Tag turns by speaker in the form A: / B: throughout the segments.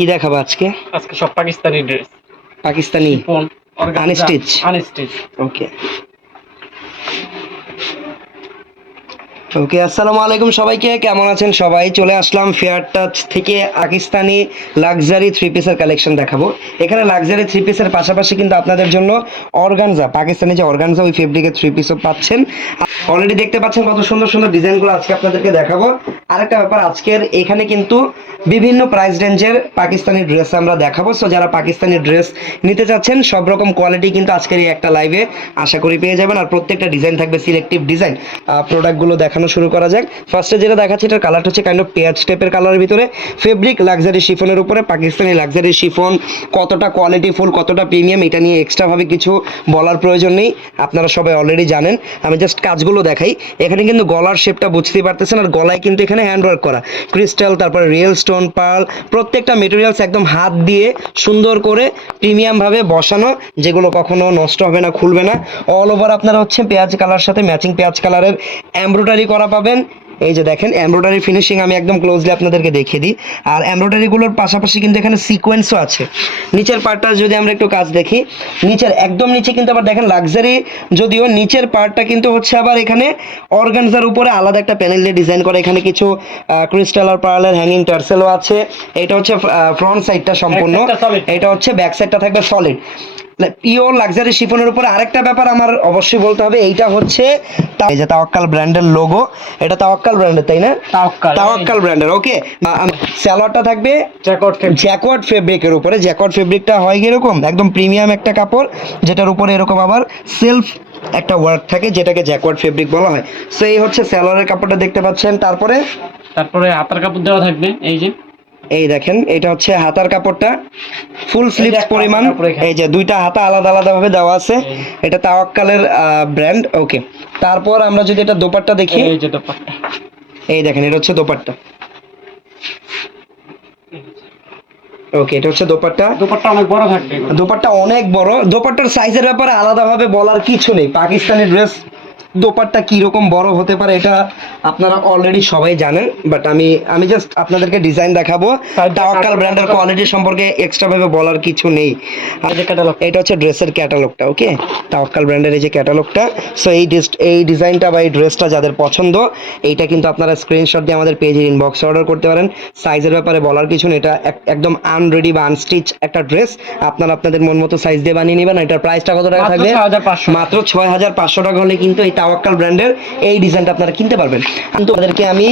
A: কি দেখাবো আজকে?
B: আজকে সব পাকিস্তানি ড্রেস
A: পাকিস্তানি
B: ফোন
A: Unstitch?
B: আনস্টিচ
A: ওকে ওকে, আসসালামু আলাইকুম সবাইকে, কেমন আছেন সবাই? চলে আসলাম ফেয়ার টাচ থেকে পাকিস্তানি লাক্সারি থ্রি পিসের কালেকশন দেখাবো। এখানে লাক্সারি থ্রি পিসের পাশাপাশি কিন্তু আপনাদের জন্য অর্গানজা পাকিস্তানি যে অর্গানজা ওই ফেব্রিকের থ্রি পিসও পাচ্ছেন। অলরেডি দেখতে পাচ্ছেন কত সুন্দর সুন্দর ডিজাইনগুলো আজকে আপনাদেরকে দেখাবো। আরেকটা ব্যাপার, আজকের এখানে কিন্তু বিভিন্ন প্রাইস রেঞ্জের পাকিস্তানি ড্রেস আমরা দেখাবো। সো যারা পাকিস্তানি ড্রেস নিতে চাচ্ছেন, সব রকম কোয়ালিটি কিন্তু আজকের এই একটা লাইভে আশা করি পেয়ে যাবেন। আর প্রত্যেকটা ডিজাইন থাকবে সিলেক্টিভ ডিজাইন প্রোডাক্টগুলো দেখানো শুরু করা যাক। ফার্স্টে যেটা দেখাচ্ছি, এটার কালারটা হচ্ছে কাইন্ড অফ পেঁয়াজ টাইপের কালারের ভিতরে। ফেব্রিক লাক্সারি শিফনের উপরে পাকিস্তানি লাক্সারি শিফন কতটা কোয়ালিটি ফুল কতটা প্রিমিয়াম এটা নিয়ে এক্সট্রাভাবে কিছু বলার প্রয়োজন নেই। আপনারা সবাই অলরেডি জানেন। আমি জাস্ট কাজগুলো দেখাই। এখানে কিন্তু গলার শেপটা বুঝতেই পারতেছেন, আর গলায় কিন্তু এখানে হ্যান্ড ওয়ার্ক করা। ক্রিস্টাল তারপরে রিয়েল স্টোন পার্ল প্রত্যেকটা মেটেরিয়ালস একদম হাত দিয়ে সুন্দর করে প্রিমিয়ামভাবে বসানো, যেগুলো কখনো নষ্ট হবে না, খুলবে না। অল ওভার আপনারা হচ্ছে পেঁয়াজ কালার সাথে ম্যাচিং পেঁয়াজ কালারের এমব্রয়ডারি করা পাবেন। এই যে দেখেন এমব্রয়ডারি ফিনিশিং আমি একদম ক্লোজলি আপনাদেরকে দেখিয়ে দিই। আর এমব্রয়ডারিগুলোর পাশাপাশি কিন্তু এখানে সিকোয়েন্সও আছে। নিচের পার্টটা যদি আমরা একটু কাজ দেখি নিচের একদম নিচে কিন্তু আবার দেখেন লাক্সারি যদিও নিচের পার্টটা কিন্তু হচ্ছে আবার এখানে অর্গানজার উপরে আলাদা একটা প্যানেল দিয়ে ডিজাইন করা। এখানে কিছু ক্রিস্টাল আর পার্লের হ্যাঙ্গিং টার্সেলও আছে। এটা হচ্ছে ফ্রন্ট সাইডটা সম্পূর্ণ। এটা হচ্ছে ব্যাক সাইডটা থাকবে সলিড পিওর লাক্সারি শিফনের উপরে আরেকটা ব্যাপার আমার অবশ্যই বলতে হবে এইটা হচ্ছে এই যে তাওয়াক্কাল ব্র্যান্ডের লোগো এটা তাওয়াক্কাল ব্র্যান্ডের তাই না?
B: তাওয়াক্কাল।
A: তাওয়াক্কাল ব্র্যান্ডের ওকে স্যালোয়ারটা থাকবে
B: জ্যাকট
A: জ্যাকওয়ার্ড ফেব্রিকের উপরে জ্যাকওয়ার্ড ফেব্রিকটা হয় এরকম? একদম প্রিমিয়াম একটা কাপড় যেটার উপরে এরকম আবার সেলফ একটা ওয়ার্ক থাকে যেটাকে জ্যাকওয়ার্ড ফেব্রিক বলা হয়। সো এই হচ্ছে স্যালোয়ারের কাপড়টা দেখতে পাচ্ছেন তারপরে
B: তারপরে হাতার কাপড় দেওয়া থাকবে এই যে।
A: এই দেখেন এটা হচ্ছে হাতার কাপড়টা। ফুল স্লিভস পরিমাণ। এই যে দুইটা হাতা আলাদা আলাদা ভাবে দেওয়া আছে। এটা তাওয়াক্কালের ব্র্যান্ড ওকে তারপর আমরা যদি এটা দোপাট্টা দেখি।
B: এই যে দোপাট্টা।
A: এই দেখেন এটা হচ্ছে দোপাট্টা। ওকে এটা হচ্ছে দোপাট্টা।
B: দোপাট্টা অনেক বড় থাকবে
A: দোপাট্টা অনেক বড়। দোপাট্টার সাইজের ব্যাপারে আলাদাভাবে বলার কিছু নেই। পাকিস্তানি ড্রেস দোপাট্টা কীরকম বড় হতে পারে এটা আপনারা অলরেডি সবাই জানেন বাট আমি আমি জাস্ট আপনাদেরকে ডিজাইন দেখাবো।
B: Side টা
A: তাওয়াক্কাল ব্র্যান্ডের কোয়ালিটি সম্পর্কে এক্সট্রা ভাবে বলার কিছু নেই।
B: এই যে catalog।
A: এটা হচ্ছে ড্রেসের ক্যাটালগটা ওকে তাওয়াক্কাল ব্র্যান্ডের এই যে ক্যাটালগটা সো এই ডিস- এই ডিজাইনটা বা এই ড্রেসটা যাদের পছন্দ এইটা কিন্তু আপনারা স্ক্রিনশট দিয়ে আমাদের পেজের ইনবক্সে অর্ডার করতে পারেন। সাইজের ব্যাপারে বলার কিছু নেই এটা একদম আনরেডি বা আনস্টিচ একটা ড্রেস আপনারা আপনাদের মন মতো সাইজ দিয়ে বানিয়ে নেবেন এটার প্রাইসটা কত টাকা থাকবে? মাত্র ছয় হাজার পাঁচশো টাকা হলে কিন্তু এই তাওয়াক্কাল ব্র্যান্ডের এই ডিজাইনটা আপনারা কিনতে পারবেন। কিন্তু তাদেরকে আমি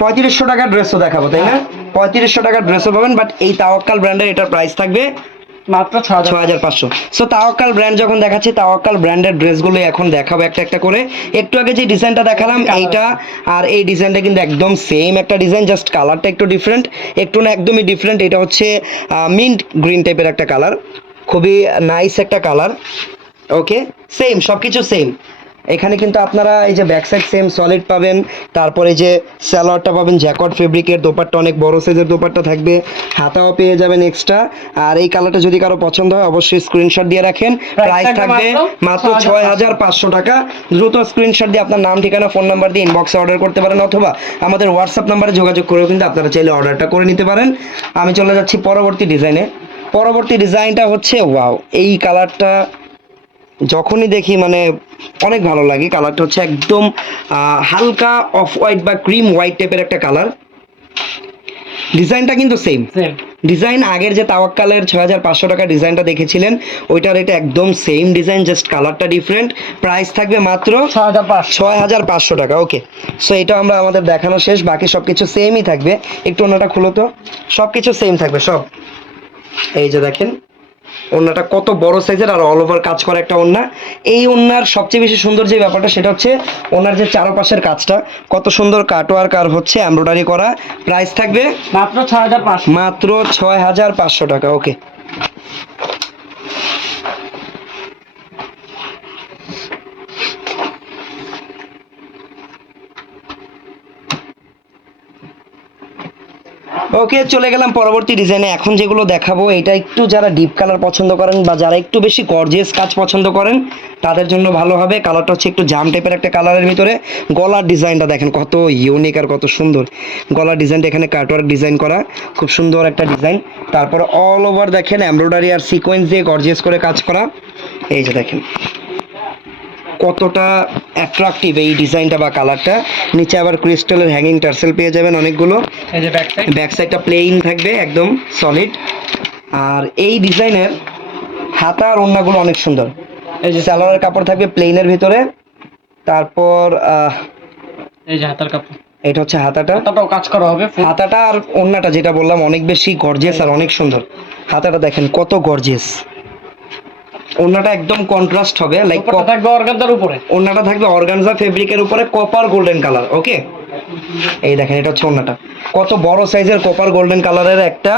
A: পঁয়ত্রিশশো টাকার ড্রেসও দেখাবো তাই না? পঁয়ত্রিশশো টাকার ড্রেসও পাবেন বাট এই তাওয়াক্কাল ব্র্যান্ডের এটার প্রাইস থাকবে
B: মাত্র ছ
A: হাজার। পাঁচশো। সো তাওয়াক্কাল ব্র্যান্ড যখন দেখাচ্ছি তাওয়াক্কাল ব্র্যান্ডের ড্রেসগুলো এখন দেখাবো একটা একটা করে। একটু আগে যে ডিজাইনটা দেখালাম এইটা আর এই ডিজাইনটা কিন্তু একদম সেম একটা ডিজাইন জাস্ট কালারটা একটু ডিফারেন্ট একটু না একদমই ডিফারেন্ট এটা হচ্ছে মিন্ট গ্রিন টাইপের একটা কালার খুবই নাইস একটা কালার ওকে সেম সব কিছু সেম এখানে কিন্তু আপনারা এই যে ব্যাক সাইড সেম সলিড পাবেন তারপরে যে স্যালোয়ারটা পাবেন জ্যাকট ফেব্রিকের দোপাট্টা অনেক বড় সাইজের দোপাট্টা থাকবে হাতাও পেয়ে যাবেন এক্সট্রা আর এই কালারটা যদি কারও পছন্দ হয় অবশ্যই স্ক্রিনশট দিয়ে রাখেন। প্রাইস
B: থাকবে মাত্র
A: ছয় হাজার পাঁচশো। টাকা। দ্রুত স্ক্রিনশট দিয়ে আপনার নাম ঠিকানা ফোন নাম্বার দিয়ে ইনবক্সে অর্ডার করতে পারেন অথবা আমাদের হোয়াটসঅ্যাপ নাম্বারে যোগাযোগ করেও কিন্তু আপনারা চাইলে অর্ডারটা করে নিতে পারেন। আমি চলে যাচ্ছি পরবর্তী ডিজাইনে পরবর্তী ডিজাইনটা হচ্ছে ওয়াও এই কালারটা যখনই দেখি মানে অনেক ভালো লাগে কালারটা হচ্ছে একদম হালকা অফ হোয়াইট বা ক্রিম হোয়াইট টাইপের একটা কালার। ডিজাইনটা কিন্তু সেম ডিজাইন আগের যে তাওয়াক্কালের ছয় হাজার পাঁচশো টাকার ডিজাইনটা দেখেছিলেন ওইটার এটা একদম সেম ডিজাইন জাস্ট কালারটা ডিফারেন্ট প্রাইস থাকবে মাত্র ছয় হাজার পাঁচশো। টাকা ওকে সো এটা আমরা আমাদের দেখানো শেষ বাকি সব কিছু সেমই থাকবে। একটু ওনাটা খুলো তো। সব কিছু সেম থাকবে সব। এই যে দেখেন ওন্নাটা কত বড় সাইজের আর অল ওভার কাজ করা একটা ওনা এই ওনার সবচেয়ে বেশি সুন্দর যে ব্যাপারটা সেটা হচ্ছে ওনার যে চারপাশের কাজটা কত সুন্দর কাটওয়ার্ক আর হচ্ছে এমব্রয়ডারি করা। প্রাইস থাকবে
B: মাত্র ছ হাজার পাঁচশো।
A: মাত্র ছয় হাজার পাঁচশো টাকা ওকে ওকে, চলে গেলাম পরবর্তী ডিজাইনে এখন যেগুলো দেখাবো, এটা একটু যারা ডিপ কালার পছন্দ করেন বা যারা একটু বেশি গর্জিয়াস কাজ পছন্দ করেন, তাদের জন্য ভালো হবে। কালারটা হচ্ছে একটু জাম টাইপের একটা কালারের ভিতরে। গলার ডিজাইনটা দেখেন, কত ইউনিক আর কত সুন্দর। গলার ডিজাইনটা এখানে কাটওয়ার্ক ডিজাইন করা। খুব সুন্দর একটা ডিজাইন তারপর অল ওভার দেখেন এমব্রয়ডারি আর সিকোয়েন্স দিয়ে গর্জিয়াস করে কাজ করা। এই যে দেখেন। কতটা অ্যাট্রাকটিভ এই ডিজাইনটা বা কালারটা নিচে আবার ক্রিস্টালের হ্যাঙ্গিং টার্সেল পেয়ে যাবেন অনেকগুলো।
B: এই যে ব্যাক সাইড
A: ব্যাক সাইডটা প্লেইন থাকবে একদম সলিড আর এই ডিজাইনের হাতা আর ওড়নাগুলো অনেক সুন্দর।
B: এই যে
A: সালোয়ারের কাপড় থাকবে প্লেনের ভিতরে। তারপর
B: এই যে হাতার কাপড়।
A: এটা হচ্ছে হাতাটা।
B: হাতাটাও কাজ করা হবে
A: হাতাটা আর ওড়নাটা যেটা বললাম অনেক বেশি গর্জিয়াস আর অনেক সুন্দর। হাতাটা দেখেন কত গর্জিয়াস ওড়নাটা একদম কন্ট্রাস্ট হবে লাইক
B: থাকবে অর্গানদার উপরে।
A: ওড়নাটা থাকবে অর্গানজা ফেব্রিকের উপরে কপার গোল্ডেন কালার ওকে এই দেখেন এটা হচ্ছে ওড়নাটা। কত বড় সাইজের কপার গোল্ডেন কালারের একটা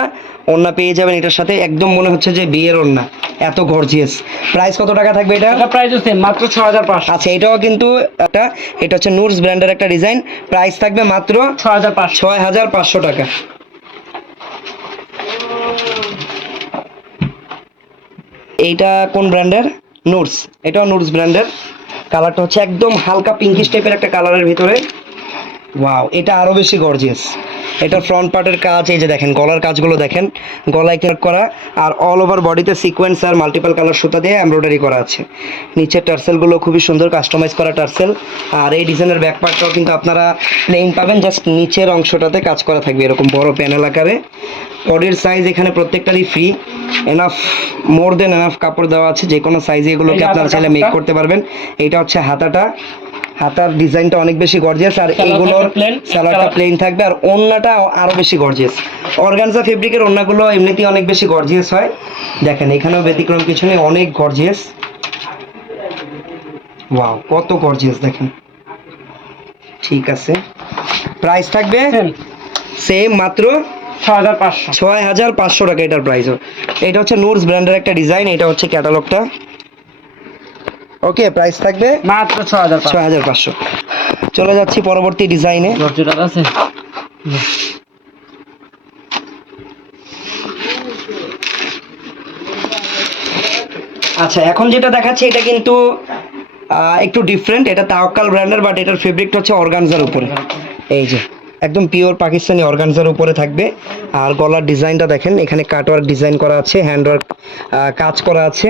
A: ওড়না পেয়ে যাবেন এটার সাথে। একদম মনে হচ্ছে যে বিয়ের ওড়না। এত গর্জিয়াস প্রাইস কত টাকা থাকবে এটা?
B: এটা প্রাইস হচ্ছে মাত্র ছ হাজার পাঁচশো।
A: আচ্ছা এটাও কিন্তু একটা এটা হচ্ছে নুরস ব্র্যান্ডের একটা ডিজাইন প্রাইস থাকবে মাত্র
B: ছ হাজার পাঁচশো।
A: ছয় হাজার পাঁচশো টাকা। এইটা কোন ব্র্যান্ডের? নুটস এটাও নুটস ব্র্যান্ডের। কালারটা হচ্ছে একদম হালকা পিঙ্কিশ টাইপের একটা কালারের ভিতরে। ওয়াও এটা আরও বেশি গর্জিয়াস এটার ফ্রন্ট পার্টের কাজ এই যে দেখেন গলার কাজগুলো দেখেন গলায় ক্যারেক্ট করা আর অল ওভার বডিতে সিকোয়েন্স আর মাল্টিপাল কালার সুতা দিয়ে এমব্রয়ডারি করা আছে। নিচের টার্সেলগুলো খুবই সুন্দর কাস্টমাইজ করা টার্সেল আর এই ডিজাইনের ব্যাক পার্টটাও কিন্তু আপনারা প্লেন পাবেন জাস্ট নিচের অংশটাতে কাজ করা থাকবে এরকম বড় প্যানেল আকারে। বডির সাইজ এখানে প্রত্যেকটারই free enough more than enough কাপড় দেওয়া আছে যে কোনো সাইজে এগুলোকে আপনারা চাইলে মেক করতে পারবেন। এইটা হচ্ছে হাতাটা হাতার ডিজাইনটা অনেক বেশি গর্জিয়াস আর এইগুলোর সালোয়ারটা প্লেন থাকবে আর ওড়নাটা আরও বেশি গর্জিয়াস অর্গানজা ফেব্রিকের ওড়নাগুলো এমনিতেই অনেক বেশি গর্জিয়াস হয়। দেখেন এখানেও ব্যতিক্রম কিছু নেই অনেক গর্জিয়াস ওয়াও কত গর্জিয়াস দেখেন। ঠিক আছে। প্রাইস থাকবে সেম মাত্র ছয় হাজার পাঁচশো। টাকা এটার প্রাইস এটা হচ্ছে নুরস ব্র্যান্ডের একটা ডিজাইন এটা হচ্ছে ক্যাটালগটা ওকে প্রাইস থাকবে
B: মাত্র ছ হাজার
A: ছয় হাজার পাঁচশো। চলে যাচ্ছি পরবর্তী ডিজাইনে
B: আছে?
A: আচ্ছা এখন যেটা দেখাচ্ছে এটা কিন্তু একটু ডিফারেন্ট এটা তাওকাল ব্র্যান্ডের বাট এটার ফেব্রিকটা হচ্ছে অর্গানজার উপরে। এই যে। একদম পিওর পাকিস্তানি অর্গানজার উপরে থাকবে। আর গলার ডিজাইনটা দেখেন, এখানে কাটওয়ার্ক ডিজাইন করা আছে হ্যান্ডওয়ার্ক কাজ করা আছে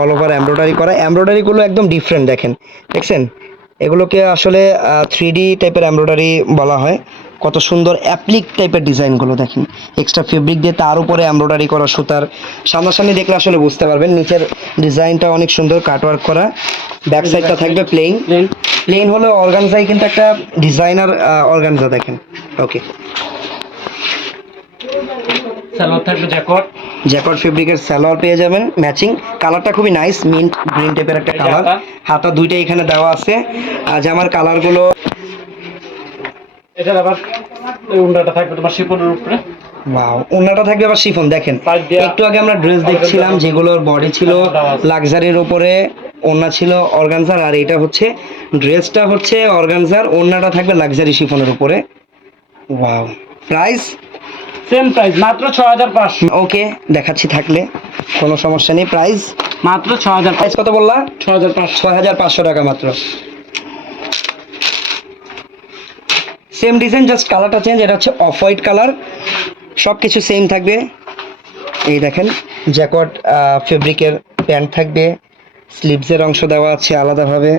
A: অল ওভার এমব্রয়ডারি করা। এমব্রয়ডারিগুলো একদম ডিফারেন্ট দেখেন। দেখছেন? এগুলোকে আসলে থ্রি ডি টাইপের এমব্রয়ডারি বলা হয়। কত সুন্দর অ্যাপ্লিক টাইপের ডিজাইনগুলো দেখেন। এক্সট্রা ফেব্রিক দিয়ে তার উপরে এমব্রয়ডারি করা সুতার। সামনাসামনি দেখলে আসলে বুঝতে পারবেন নিচের ডিজাইনটা অনেক সুন্দর কাটওয়ার্ক করা। ব্যাক সাইডটা থাকবে প্লেন
B: প্লেন
A: হলো অর্গানজাই কিন্তু একটা ডিজাইনার অর্গানজা দেখেন। ওকে
B: সালোয়ার থাকবে জ্যাকট
A: জ্যাকট ফেব্রিকের সালোয়ার পেয়ে যাবেন ম্যাচিং কালারটা খুবই নাইস মিন্ট গ্রিন টাইপের একটা কালার
B: হাতা।
A: দুইটা এখানে দেওয়া আছে। আর জামার কালারগুলো
B: এটার আবার উন্ডাটা থাকবে তোমার শিপনের উপরে।
A: ওয়াও ওনাটা থাকবে আবার শিফন দেখেন একটু আগে আমরা ড্রেস দেখছিলাম যেগুলোর বডি ছিল লাক্সারির উপরে ছিল অর্গানজার আর এটা হচ্ছে ড্রেসটা হচ্ছে অর্গানজার থাকবে লাক্সারি শিফনের উপরে। ওয়াও প্রাইস
B: সেম প্রাইস মাত্র ছ হাজার পাঁচশো।
A: ওকে দেখাচ্ছি থাকলে কোনো সমস্যা নেই প্রাইস
B: মাত্র ছ হাজার
A: প্রাইস কত বললা?
B: ছ হাজার পাঁচশো।
A: ছয় হাজার পাঁচশো টাকা মাত্র। সেম ডিজাইন জাস্ট কালারটা চেঞ্জ এটা হচ্ছে অফ হোয়াইট কালার সব কিছু সেম থাকবে। এই দেখেন জ্যাকট ফেব্রিকের প্যান্ট থাকবে। স্লিভসের অংশ দেওয়া আছে আলাদাভাবে।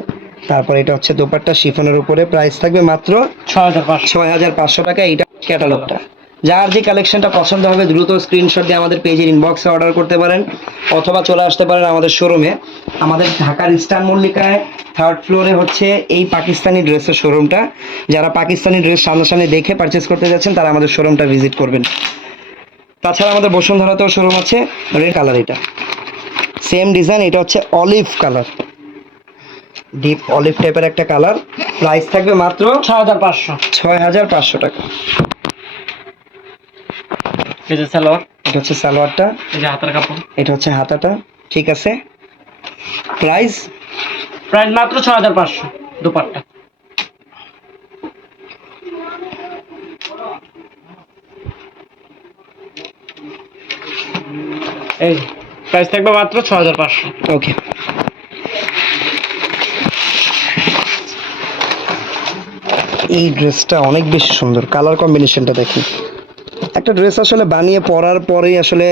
A: তারপর এটা হচ্ছে দোপাট্টা শিফনের উপরে। প্রাইস থাকবে মাত্র
B: ছয় হাজার পাঁচশো।
A: ছয় হাজার পাঁচশো টাকা। এইটা ক্যাটালগটা যার যে কালেকশনটা পছন্দ হবে দ্রুত স্ক্রিনশট দিয়ে আমাদের পেজের ইনবক্সে অর্ডার করতে পারেন অথবা চলে আসতে পারেন আমাদের শোরুমে আমাদের ঢাকার ইস্টার্ন মল্লিকায় থার্ড ফ্লোরে হচ্ছে এই পাকিস্তানি ড্রেসের শোরুমটা যারা পাকিস্তানি ড্রেস সামনাসামনি দেখে পারচেস করতে যাচ্ছেন তারা আমাদের শোরুমটা ভিজিট করবেন। তাছাড়া আমাদের বসুন্ধরাতেও শোরুম আছে রেড কালার এটা। সেম ডিজাইন এটা হচ্ছে অলিভ কালার ডিপ অলিভ টাইপের একটা কালার প্রাইস থাকবে মাত্র
B: ছ হাজার পাঁচশো।
A: ছয় হাজার পাঁচশো টাকা।
B: এই সালোয়ার
A: এটা হচ্ছে সালোয়ারটা।
B: এই হাতার কাপড়।
A: এটা হচ্ছে হাতাটা ঠিক আছে? প্রাইস?
B: প্রাইস মাত্র ছ হাজার পাঁচশো দুপাট্টা। এই প্রাইস থাকবে মাত্র ছ হাজার পাঁচশো।
A: ওকে এই ড্রেসটা অনেক বেশি সুন্দর। কালার কম্বিনেশনটা দেখি একটা ড্রেস আসলে বানিয়ে পরার পরেই আসলে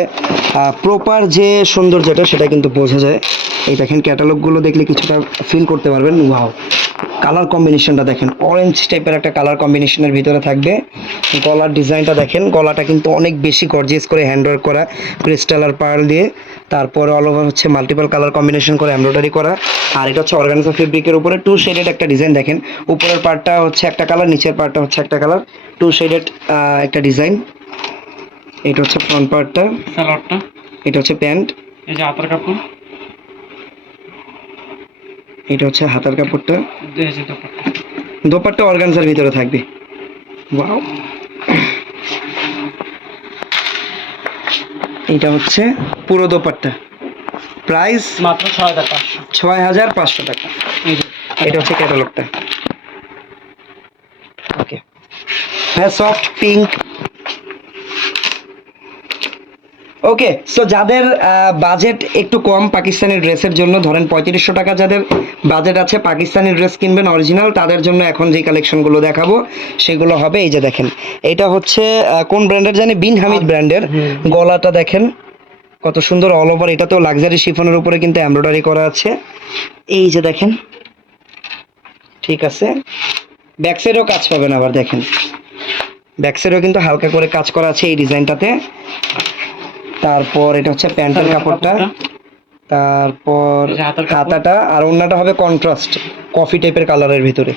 A: প্রপার যে সৌন্দর্যটা সেটা কিন্তু বোঝা যায়। এই দেখেন ক্যাটালগুলো দেখলে কিছুটা ফিল করতে পারবেন। ওয়াও কালার কম্বিনেশনটা দেখেন অরেঞ্জ টাইপের একটা কালার কম্বিনেশনের ভিতরে থাকবে। গলার ডিজাইনটা দেখেন, গলাটা কিন্তু অনেক বেশি গর্জিয়াস করে হ্যান্ডওয়ার্ক করা ক্রিস্টাল আর পার্ল দিয়ে। তারপরে অল ওভার হচ্ছে মাল্টিপল কালার কম্বিনেশন করে এমব্রয়ডারি করা। আর এটা হচ্ছে অর্গানজা ফেব্রিকের উপরে টু শেডেড একটা ডিজাইন দেখেন। উপরের পার্টটা হচ্ছে একটা কালার নিচের পার্টটা হচ্ছে একটা কালার টু শেডেড একটা ডিজাইন এটা হচ্ছে ফ্রন্ট পার্টটা
B: স্যালোয়ারটা
A: এটা হচ্ছে প্যান্ট
B: এই যে হাতার কাপড়।
A: এটা হচ্ছে হাতার কাপড়টা।
B: দোপাট্টা।
A: দোপাট্টা অর্গানজার ভিতরে থাকবে। ওয়াও এটা হচ্ছে পুরো দোপাট্টা। প্রাইস
B: মাত্র ছয় হাজার পাঁচশো।
A: ছয় হাজার পাঁচশো টাকা।
B: এই যে।
A: এটা হচ্ছে ক্যাটালগটা ওকে হ্যাঁ সফট পিঙ্ক ওকে সো যাদের বাজেট একটু কম পাকিস্তানি ড্রেসের জন্য ধরেন পঁয়ত্রিশশো টাকা যাদের বাজেট আছে পাকিস্তানি ড্রেস কিনবেন অরিজিনাল তাদের জন্য এখন যে কালেকশনগুলো দেখাবো সেগুলো হবে এই যে দেখেন। এটা হচ্ছে কোন ব্র্যান্ডের জানি? বিন হামিদ ব্র্যান্ডের গলাটা দেখেন কত সুন্দর অল ওভার এটাতেও লাক্সারি শিফনের উপরে কিন্তু এমব্রয়ডারি করা আছে। এই যে দেখেন ঠিক আছে। ব্যাক সাইডেও কাজ পাবেন আবার দেখেন। ব্যাক সাইডেও কিন্তু হালকা করে কাজ করা আছে এই ডিজাইনটাতে তারপর এটা হচ্ছে প্যান্টের কাপড়টা। তারপর। হাতাটা আর অন্যটা হবে কন্ট্রাস্ট কফি টাইপের কালারের ভিতরে।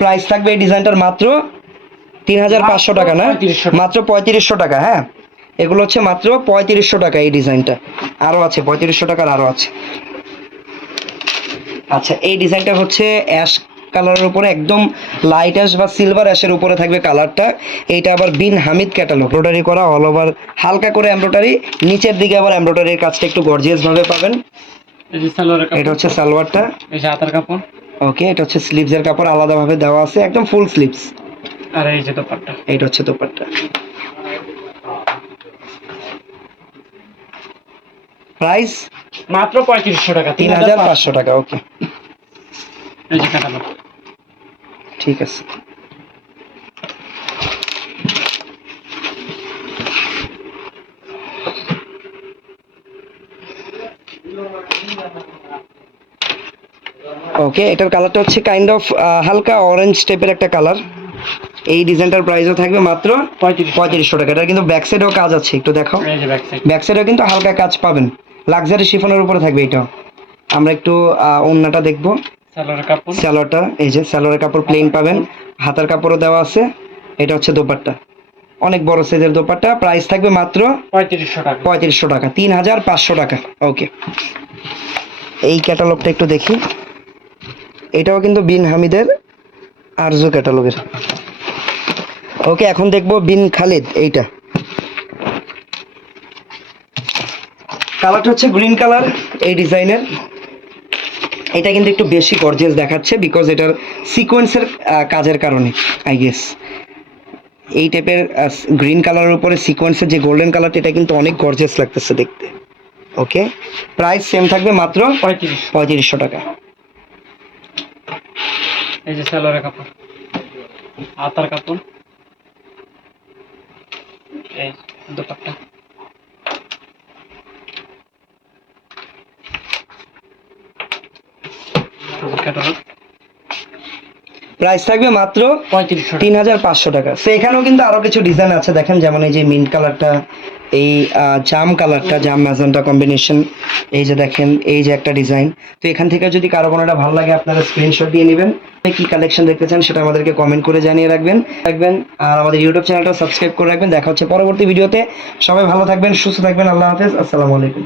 A: প্রাইস থাকবে এই ডিজাইনটার মাত্র তিন হাজার পাঁচশো টাকা না?
B: 3500
A: মাত্র পঁয়ত্রিশশো টাকা হ্যাঁ? এগুলো হচ্ছে মাত্র পঁয়ত্রিশশো টাকা এই ডিজাইনটা আরও আছে পঁয়ত্রিশশো টাকার আরও আছে। আচ্ছা এই ডিজাইনটা হচ্ছে অ্যাশ কালারের উপরে একদম লাইট অ্যাশ বা সিলভার অ্যাশের উপরে থাকবে কালারটা এইটা আবার বিন হামিদ ক্যাটালগ এমব্রয়ডারি করা অল ওভার হালকা করে এমব্রয়ডারি নিচের দিকে আবার এমব্রয়ডারির কাজটা একটু গর্জিয়াস ভাবে পাবেন। এটা হচ্ছে সালোয়ারটা।
B: এই যে হাতার কাপড়।
A: ওকে এটা হচ্ছে স্লিভসের কাপড়। আলাদাভাবে দেওয়া আছে। একদম ফুল স্লিভস
B: আর এই যে দোপাট্টা।
A: এইটা হচ্ছে দোপাট্টা। প্রাইস
B: মাত্র পঁয়ত্রিশশো টাকা
A: তিন হাজার পাঁচশো। টাকা ওকে
B: এই যে কাটালো
A: ঠিক আছে। ওকে এটার কালারটা হচ্ছে কাইন্ড অফ হালকা অরেঞ্জ টাইপের একটা কালার এই ডিজাইনটার প্রাইসও থাকবে মাত্র
B: পঁয়ত্রিশ
A: পঁয়ত্রিশশো টাকা। এটা কিন্তু ব্যাক সাইডেও কাজ আছে একটু দেখো
B: এই যে ব্যাক
A: সাইডেও কিন্তু হালকা কাজ পাবেন। লাক্সারি শিফনের উপরে থাকবে এটাও। আমরা একটু আহ, ওড়নাটা দেখব। স্যালোয়ারটা এই যে স্যালোয়ারের কাপড় প্লেন পাবেন। হাতার কাপড়ও দেওয়া আছে। এটা হচ্ছে দোপাট্টা। অনেক বড় সাইজের দোপাট্টা। প্রাইস থাকবে মাত্র
B: পঁয়ত্রিশশো টাকা।
A: পঁয়ত্রিশশো টাকা তিন হাজার পাঁচশো টাকা। ওকে এই ক্যাটালগটা একটু দেখি। এটাও কিন্তু বিন হামিদের আরজু ক্যাটালগের ওকে এখন দেখব বিন খালিদ এইটা। কালারটা হচ্ছে গ্রিন কালার এই ডিজাইনের এটা কিন্তু একটু বেশি গর্জিয়াস দেখাচ্ছে বিকজ এটার সিকোয়েন্সের কাজের কারণে আই গেস এই টাইপের গ্রিন কালারের উপরে সিকোয়েন্সের যে গোল্ডেন কালারটা এটা কিন্তু অনেক গর্জিয়াস লাগতেছে দেখতে। ওকে প্রাইস সেম থাকবে মাত্র
B: পঁয়ত্রিশ।
A: পঁয়ত্রিশশো টাকা।
B: এই যে সালোয়ারের কাপড়। হাতার কাপড়। এই দোপাট্টা। ক্যাটালগ
A: প্রাইস থাকবে মাত্র
B: পঁয়ত্রিশশো
A: তিন হাজার পাঁচশো টাকা। তো এখানেও কিন্তু আরও কিছু ডিজাইন আছে। দেখেন যেমন এই যে মিন্ট কালারটা এই জাম কালারটা জাম ম্যাজেন্টা কম্বিনেশন এই যে দেখেন এই যে একটা ডিজাইন তো এখান থেকে যদি কারও কোনোটা ভালো লাগে আপনারা স্ক্রিনশট দিয়ে নেবেন। কি কালেকশন দেখতে চান সেটা আমাদেরকে কমেন্ট করে জানিয়ে রাখবেন। রাখবেন আর আমাদের ইউটিউব চ্যানেলটা সাবস্ক্রাইব করে রাখবেন। দেখা হচ্ছে পরবর্তী ভিডিওতে সবাই ভালো থাকবেন সুস্থ থাকবেন। আল্লাহ হাফেজ। আসসালামু আলাইকুম।